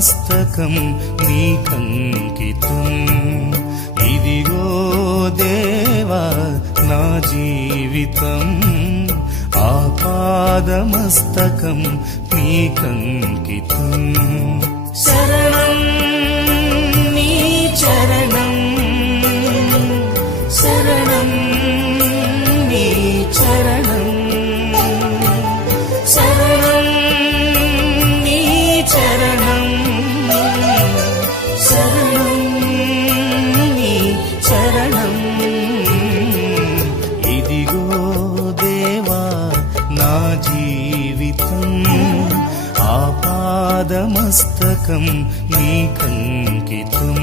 పాదమస్తకం నీకంకితం. ఇదిగో దేవా నా జీవితం, ఆ పాదమస్తకం నీకంకితం. శరణం నీ చరణం, శరణం నీ చరణం, శరణం నీ చరణం, శరణం నీ చరణం. ఇదిగో దేవా నా జీవితం, ఆ పాదమస్తకం నీకంకితం.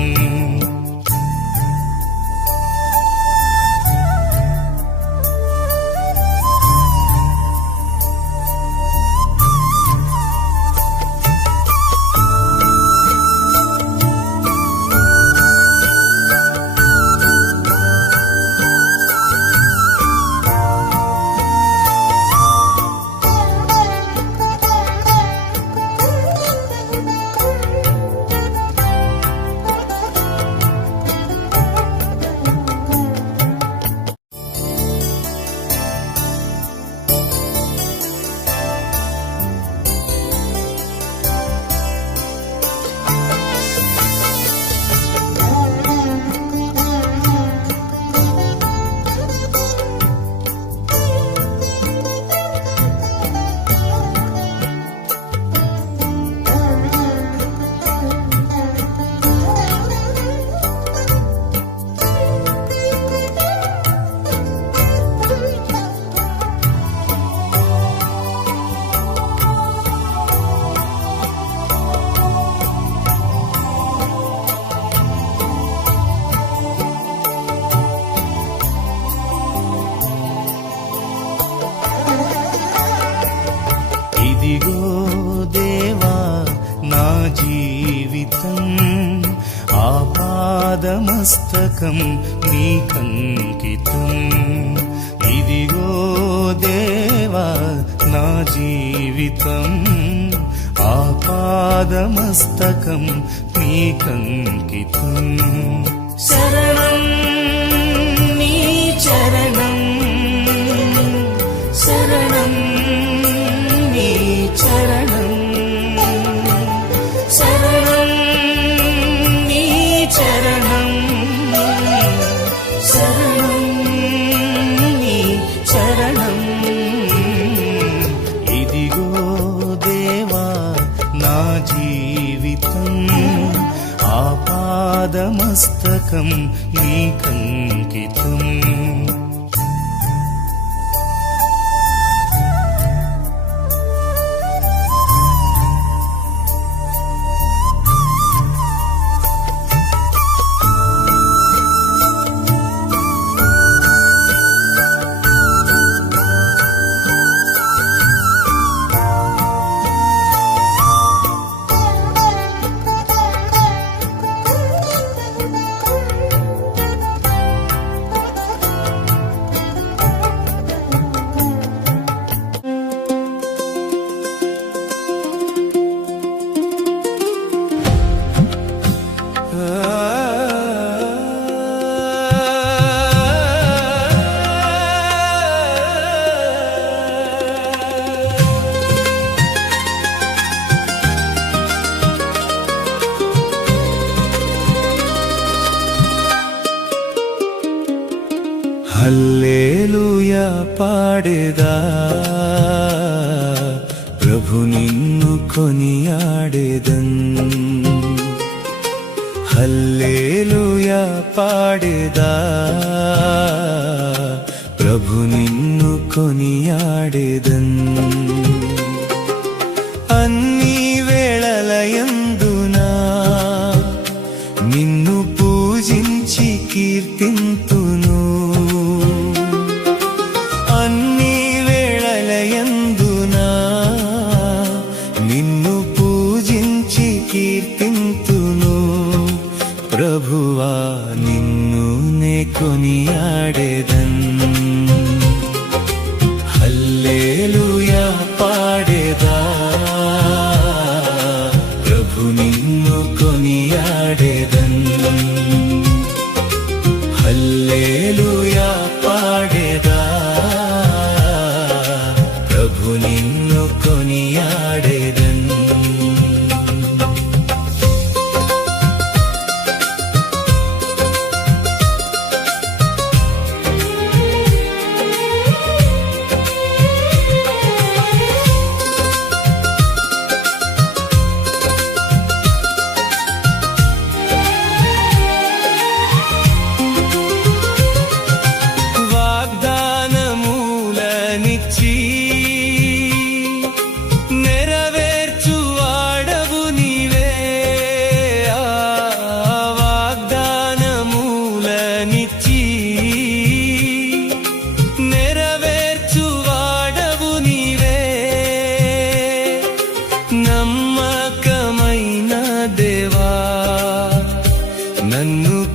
ఇదిగో దేవా నా జీవితం, ఆ పాదమస్తకం నీకంకితం. ఇదిగో దేవా నా జీవితం, ఆ పాదమస్తకం నీకంకితం. శరణం నీ చరణం, శరణం నీ చరణం, శరణం నీ చరణం, శరణం నీ చరణం. ఇదిగో దేవా నా జీవితం, ఆ పాదమస్తకం నీకంకితం. హల్లెలూయా పాడేదా, ప్రభు నిన్ను కొనియాడేదన్. హల్లెలూయా పాడేదా, ప్రభు నిన్ను కొనియాడేదన్. అన్ని వేళలయందునా నిన్ను పూజించి కీర్తింతును. అన్ని వేళలయందునా నిన్ను పూజించి కీర్తింతును. ప్రభువా నిన్ను నే కొనియాడేదన్. హల్లెలూయా పాడేదా, ప్రభు నిన్ను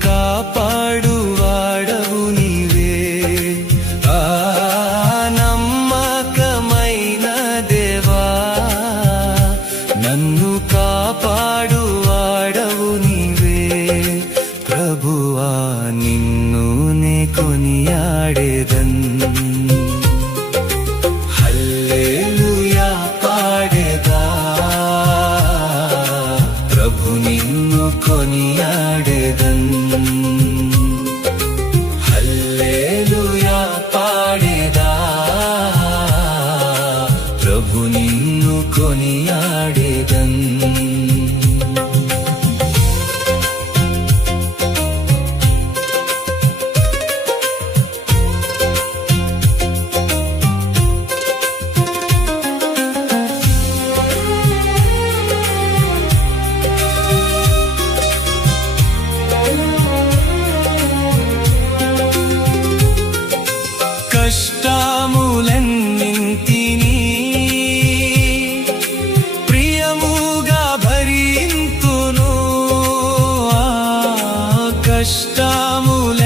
కాపాడు వాడవు నీవే ఆ నమ్మకమైన దేవా నన్ను కాపాడు వాడవు నీవే ప్రభువా నిన్ను నే కొనియాడేదన్ హల్లెలూయా పాడేదా ప్రభు నిన్ను కొనియాడేదన్ హల్లెలూయా పాడేదా ప్రభు నిన్ను కొనియాడేదన్ కష్టములన్నింటినీ ప్రియముగా భరింతును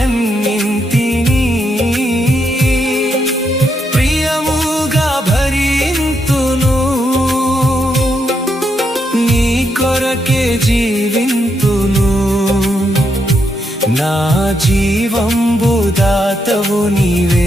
కష్టములన్నింటినీ ప్రియముగా భరింతును నీ కొరకే జీవింతును నా జీవంబు దాతవు నీవే